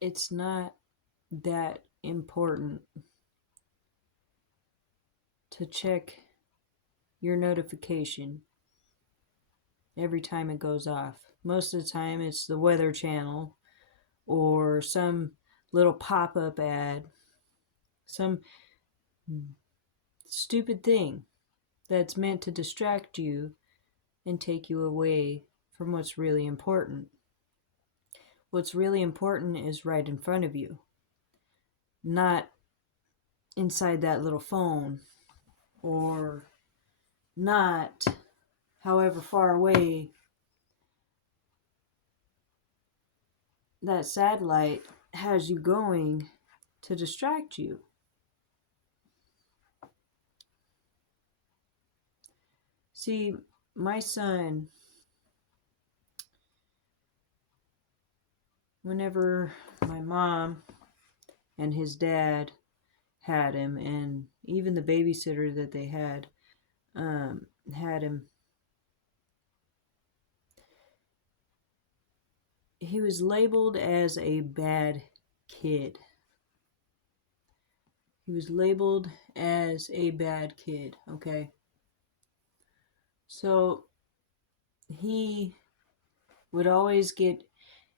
it's not that important to check your notification every time it goes off. Most of the time, it's the Weather Channel or some little pop up ad, some stupid thing that's meant to distract you and take you away from what's really important. What's really important is right in front of you, not inside that little phone, or not however far away that satellite has you going to distract you. See, my son, whenever my mom and his dad had him, and even the babysitter that they had him, he was labeled as a bad kid. He was labeled as a bad kid, okay? So he would always get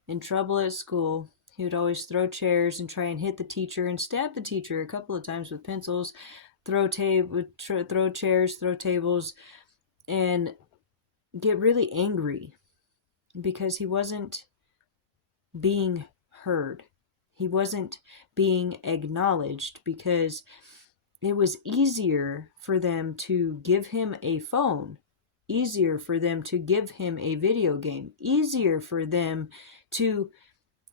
in trouble at school. He would always throw chairs and try and hit the teacher and stab the teacher a couple of times with pencils, throw chairs, throw tables, and get really angry because he wasn't being heard. He wasn't being acknowledged because it was easier for them to give him a phone, easier for them to give him a video game, easier for them to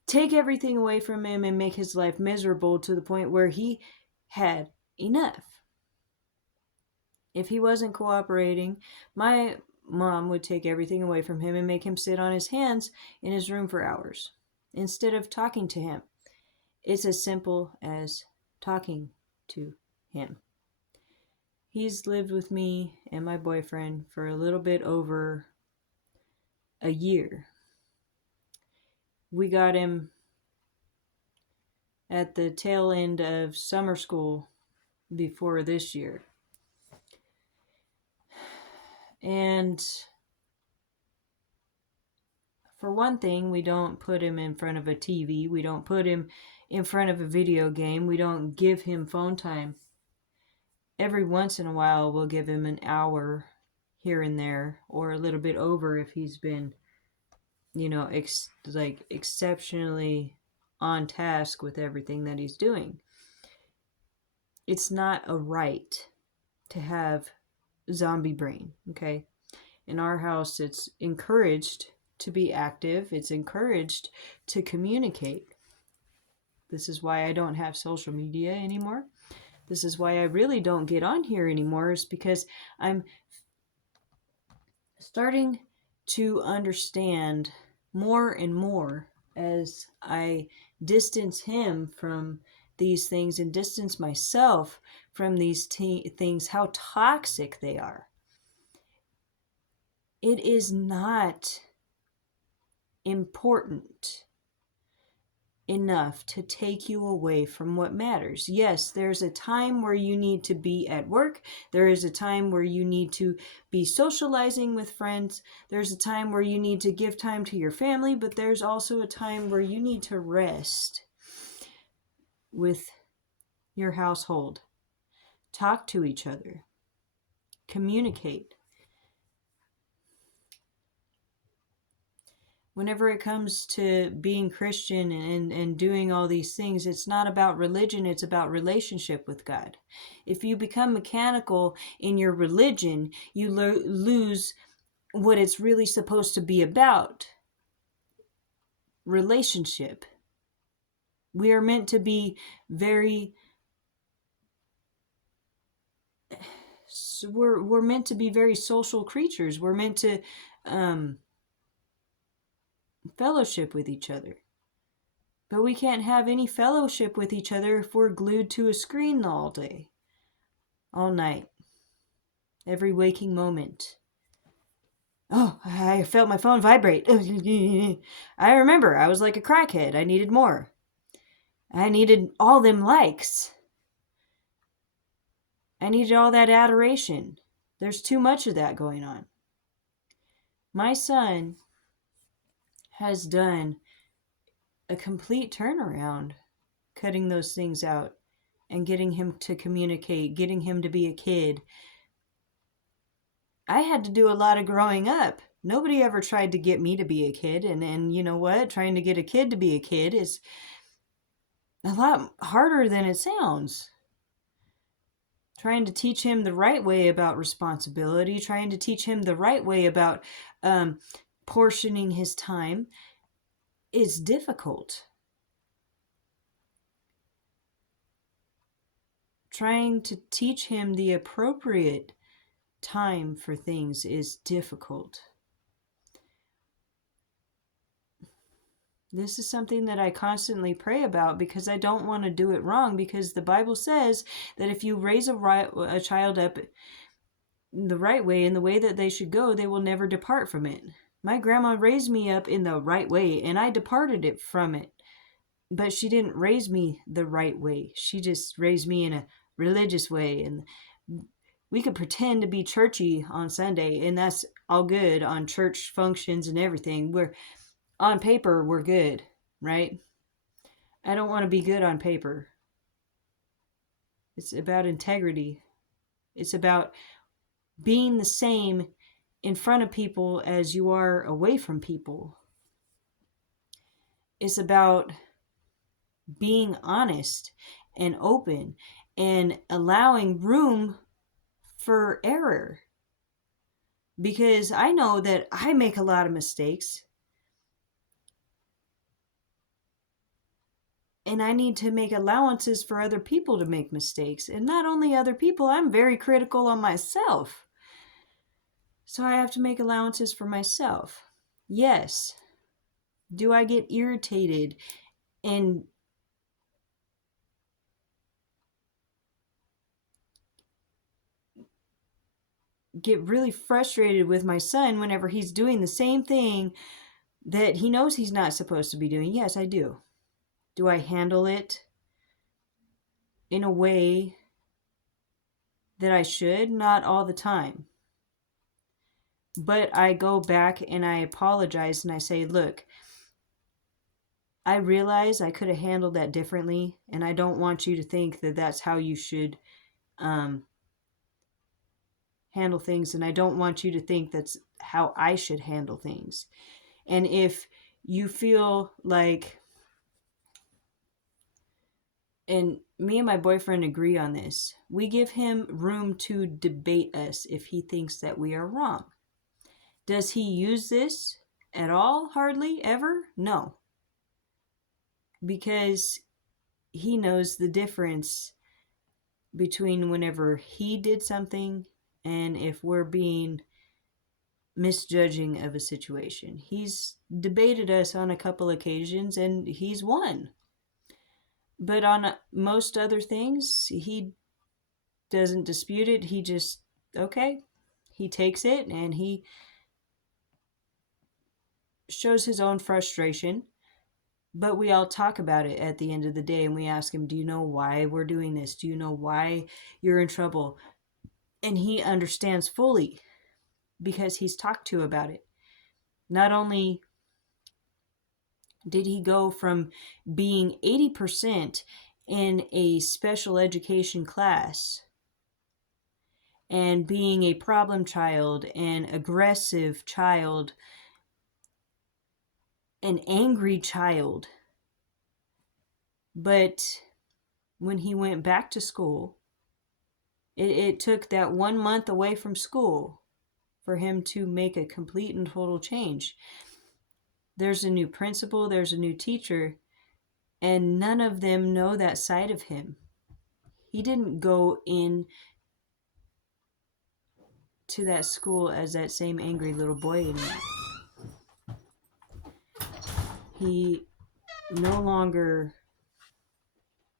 take everything away from him and make his life miserable to the point where he had enough. If he wasn't cooperating, my mom would take everything away from him and make him sit on his hands in his room for hours instead of talking to him. It's as simple as talking to him. He's lived with me and my boyfriend for a little bit over a year. We got him at the tail end of summer school before this year. And for one thing, we don't put him in front of a TV. We don't put him in front of a video game. We don't give him phone time. Every once in a while, we'll give him an hour here and there, or a little bit over if he's been, exceptionally on task with everything that he's doing. It's not a right to have zombie brain, okay? In our house, it's encouraged to be active. It's encouraged to communicate. This is why I don't have social media anymore. This is why I really don't get on here anymore, is because I'm starting to understand more and more as I distance him from these things and distance myself from these things, how toxic they are. It is not important enough to take you away from what matters. Yes, there's a time where you need to be at work. There is a time where you need to be socializing with friends. There's a time where you need to give time to your family, but there's also a time where you need to rest with your household. Talk to each other. Communicate. Whenever it comes to being Christian and doing all these things, it's not about religion, it's about relationship with God. If you become mechanical in your religion, you lose what it's really supposed to be about: relationship. We are meant to be we're meant to be very social creatures. We're meant to fellowship with each other. But we can't have any fellowship with each other if we're glued to a screen all day, all night, every waking moment. Oh, I felt my phone vibrate. I remember, I was like a crackhead. I needed more. I needed all them likes. I needed all that adoration. There's too much of that going on. My son has done a complete turnaround, cutting those things out and getting him to communicate, getting him to be a kid. I had to do a lot of growing up. Nobody ever tried to get me to be a kid. And you know what? Trying to get a kid to be a kid is a lot harder than it sounds. Trying to teach him the right way about responsibility, trying to teach him the right way about portioning his time is difficult. Trying to teach him the appropriate time for things is difficult. This is something that I constantly pray about because I don't want to do it wrong, because the Bible says that if you raise a child up the right way, in the way that they should go, they will never depart from it. My grandma raised me up in the right way, and I departed it from it. But she didn't raise me the right way. She just raised me in a religious way. And we could pretend to be churchy on Sunday, and that's all good on church functions and everything. On paper, we're good, right? I don't want to be good on paper. It's about integrity. It's about being the same in front of people as you are away from people. It's about being honest and open and allowing room for error. Because I know that I make a lot of mistakes. And I need to make allowances for other people to make mistakes. And not only other people, I'm very critical on myself. So I have to make allowances for myself. Yes. Do I get irritated and get really frustrated with my son whenever he's doing the same thing that he knows he's not supposed to be doing? Yes, I do. Do I handle it in a way that I should? Not all the time. But I go back and I apologize and I say, look, I realize I could have handled that differently, and I don't want you to think that that's how you should handle things, and I don't want you to think that's how I should handle things. And if you feel like, and me and my boyfriend agree on this, we give him room to debate us if he thinks that we are wrong. Does he use this at all? Hardly ever? No. Because he knows the difference between whenever he did something and if we're being misjudging of a situation. He's debated us on a couple occasions and he's won. But on most other things, he doesn't dispute it. He just, okay, he takes it and he shows his own frustration. But we all talk about it at the end of the day, and we ask him, do you know why we're doing this? Do you know why you're in trouble? And he understands fully because he's talked to about it. Not only did he go from being 80% in a special education class and being a problem child, an aggressive child, an angry child, but when he went back to school, it took that 1 month away from school for him to make a complete and total change. There's a new principal, there's a new teacher, and none of them know that side of him. He didn't go in to that school as that same angry little boy anymore. He no longer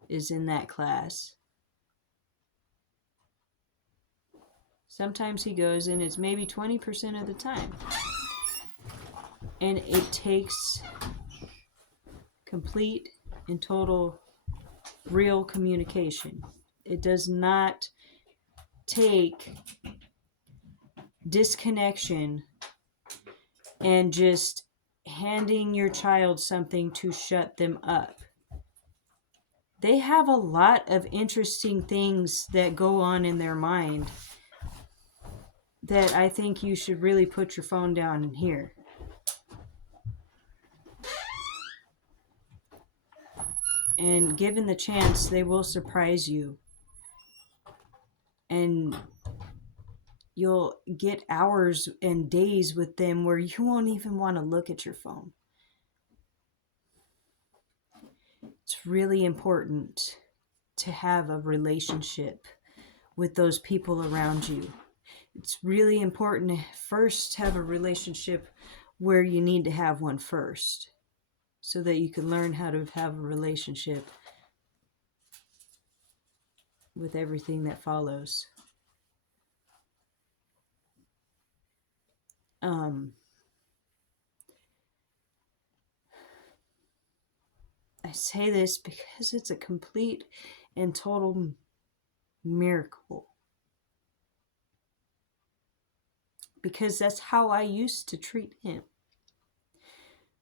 is in that class. Sometimes he goes and it's maybe 20% of the time. And it takes complete and total real communication. It does not take disconnection and just handing your child something to shut them up. They have a lot of interesting things that go on in their mind that I think you should really put your phone down and hear. And given the chance, they will surprise you. And you'll get hours and days with them where you won't even want to look at your phone. It's really important to have a relationship with those people around you. It's really important to first have a relationship where you need to have one first, so that you can learn how to have a relationship with everything that follows. I say this because it's a complete and total miracle. Because that's how I used to treat him.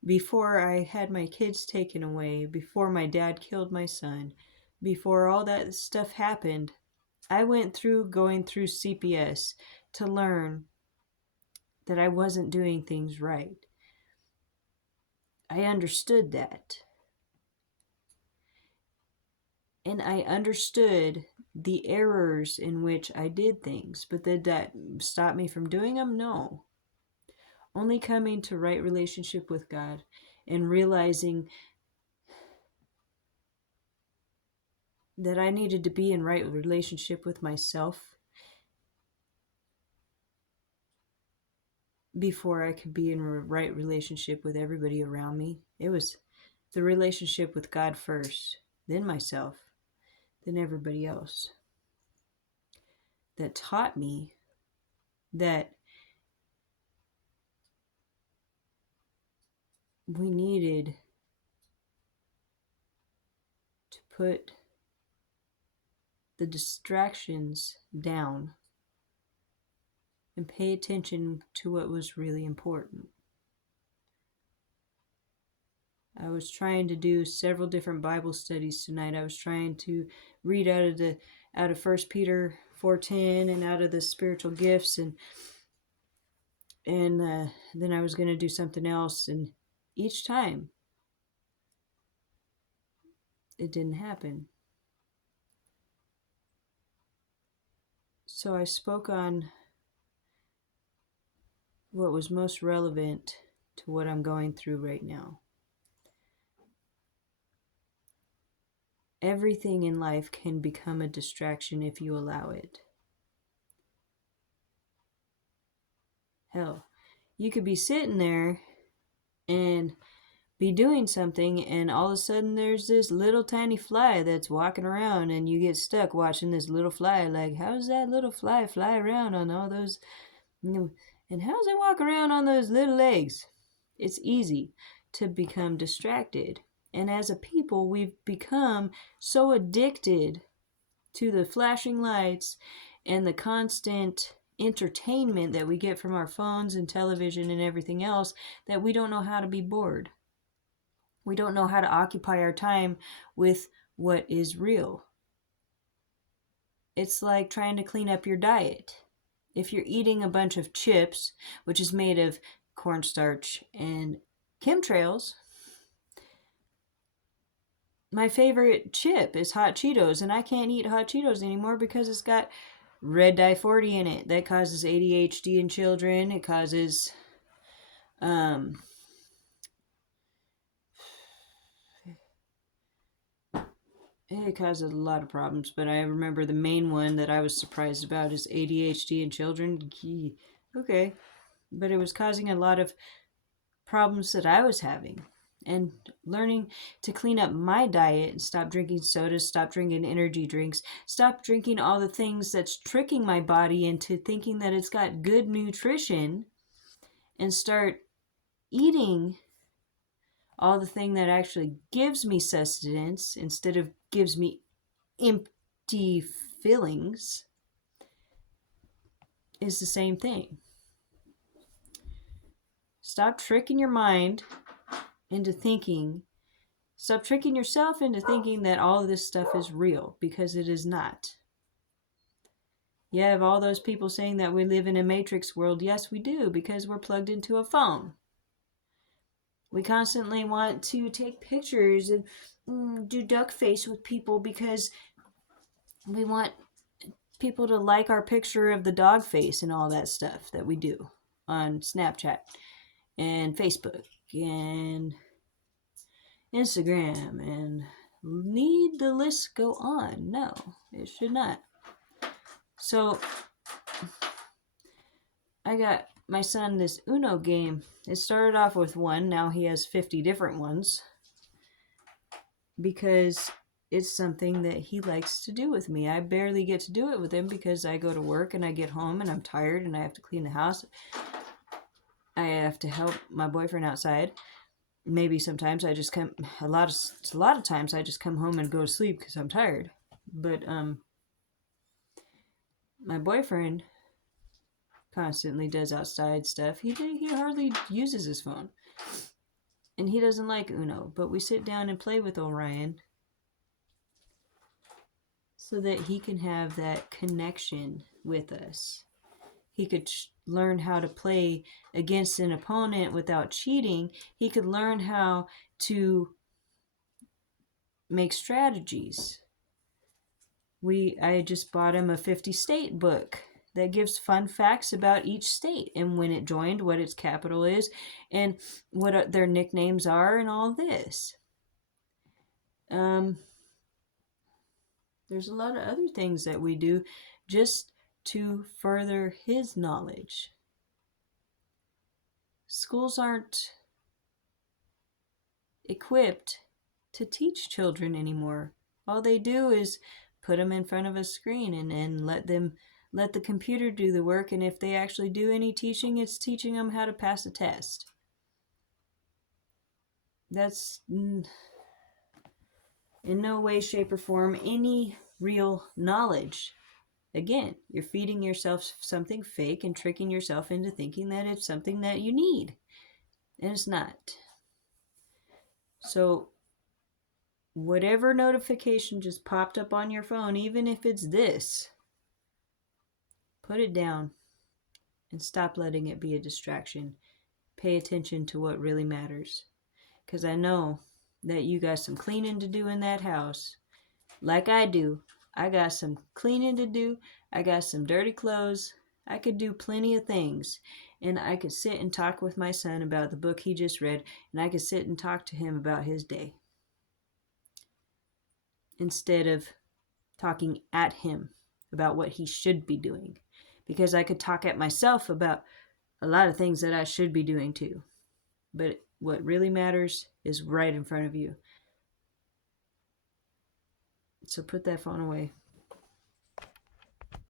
Before I had my kids taken away, before my dad killed my son, before all that stuff happened, I went through going through CPS to learn that I wasn't doing things right. I understood that. And I understood the errors in which I did things, but did that stop me from doing them? No. Only coming to right relationship with God and realizing that I needed to be in right relationship with myself before I could be in a right relationship with everybody around me. It was the relationship with God first, then myself, then everybody else, that taught me that we needed to put the distractions down and pay attention to what was really important. I was trying to do several different Bible studies tonight. I was trying to read out of 1 Peter 4:10 and out of the spiritual gifts, and then I was going to do something else, and each time it didn't happen. So I spoke on what was most relevant to what I'm going through right now. Everything in life can become a distraction if you allow it. Hell, you could be sitting there and be doing something, and all of a sudden there's this little tiny fly that's walking around, and you get stuck watching this little fly. Like, how does that little fly around on all those, and how does it walk around on those little legs? It's easy to become distracted. And as a people, we've become so addicted to the flashing lights and the constant entertainment that we get from our phones and television and everything else that we don't know how to be bored. We don't know how to occupy our time with what is real. It's like trying to clean up your diet. If you're eating a bunch of chips, which is made of cornstarch and chemtrails, my favorite chip is Hot Cheetos, and I can't eat Hot Cheetos anymore because it's got red dye 40 in it. That causes ADHD in children. It causes it causes a lot of problems, but I remember the main one that I was surprised about is ADHD in children. Okay, but it was causing a lot of problems that I was having. And learning to clean up my diet and stop drinking sodas, stop drinking energy drinks, stop drinking all the things that's tricking my body into thinking that it's got good nutrition, and start eating all the thing that actually gives me sustenance instead of gives me empty feelings is the same thing. Stop tricking your mind into thinking, stop tricking yourself into thinking that all of this stuff is real, because it is not. You have all those people saying that we live in a matrix world. Yes, we do, because we're plugged into a phone. We constantly want to take pictures and do duck face with people because we want people to like our picture of the dog face and all that stuff that we do on Snapchat and Facebook and Instagram, and need the list go on? No, it should not. So I got my son this Uno game. It started off with one, now he has 50 different ones, because it's something that he likes to do with me. I barely get to do it with him because I go to work and I get home and I'm tired and I have to clean the house. I have to help my boyfriend outside. Maybe sometimes I just come, a lot of times I just come home and go to sleep because I'm tired. But my boyfriend constantly does outside stuff. He hardly uses his phone. And he doesn't like Uno, but we sit down and play with Orion so that he can have that connection with us. He could learn how to play against an opponent without cheating. He could learn how to make strategies. I just bought him a 50 state book that gives fun facts about each state and when it joined, what its capital is, and what their nicknames are, and all this. There's a lot of other things that we do just to further his knowledge. Schools aren't equipped to teach children anymore. All they do is put them in front of a screen and let the computer do the work, and if they actually do any teaching, it's teaching them how to pass a test. That's in no way, shape, or form any real knowledge. Again, you're feeding yourself something fake and tricking yourself into thinking that it's something that you need, and it's not. So whatever notification just popped up on your phone, even if it's this, put it down and stop letting it be a distraction. Pay attention to what really matters. Because I know that you got some cleaning to do in that house. Like I do. I got some cleaning to do. I got some dirty clothes. I could do plenty of things. And I could sit and talk with my son about the book he just read. And I could sit and talk to him about his day, instead of talking at him about what he should be doing. Because I could talk at myself about a lot of things that I should be doing too. But what really matters is right in front of you. So put that phone away.